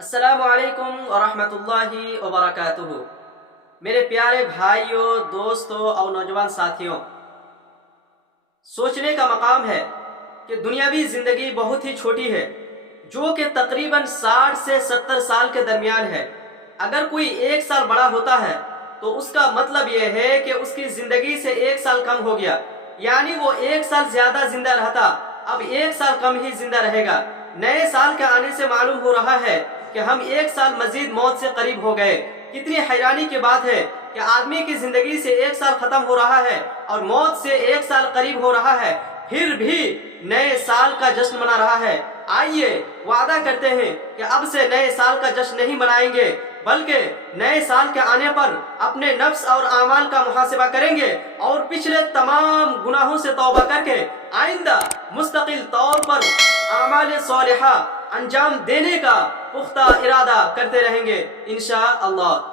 السلام علیکم ورحمۃ اللہ وبرکاتہ۔ میرے پیارے بھائیوں، دوستوں اور نوجوان ساتھیوں، سوچنے کا مقام ہے کہ دنیاوی زندگی بہت ہی چھوٹی ہے، جو کہ تقریباً 60 سے 70 سال کے درمیان ہے۔ اگر کوئی 1 سال بڑا ہوتا ہے تو اس کا مطلب یہ ہے کہ اس کی زندگی سے 1 سال کم ہو گیا، یعنی وہ 1 سال زیادہ زندہ رہتا، اب 1 سال کم ہی زندہ رہے گا۔ نئے سال کے آنے سے معلوم ہو رہا ہے کہ ہم 1 سال مزید موت سے قریب ہو گئے۔ کتنی حیرانی کی بات ہے کہ آدمی کی زندگی سے 1 سال ختم ہو رہا ہے اور موت سے 1 سال قریب ہو رہا ہے، پھر بھی نئے سال کا جشن منا رہا ہے۔ آئیے وعدہ کرتے ہیں کہ اب سے نئے سال کا جشن نہیں منائیں گے، بلکہ نئے سال کے آنے پر اپنے نفس اور اعمال کا محاسبہ کریں گے اور پچھلے تمام گناہوں سے توبہ کر کے آئندہ مستقل طور پر اعمال صالحہ انجام دینے کا پختہ ارادہ کرتے رہیں گے انشاءاللہ۔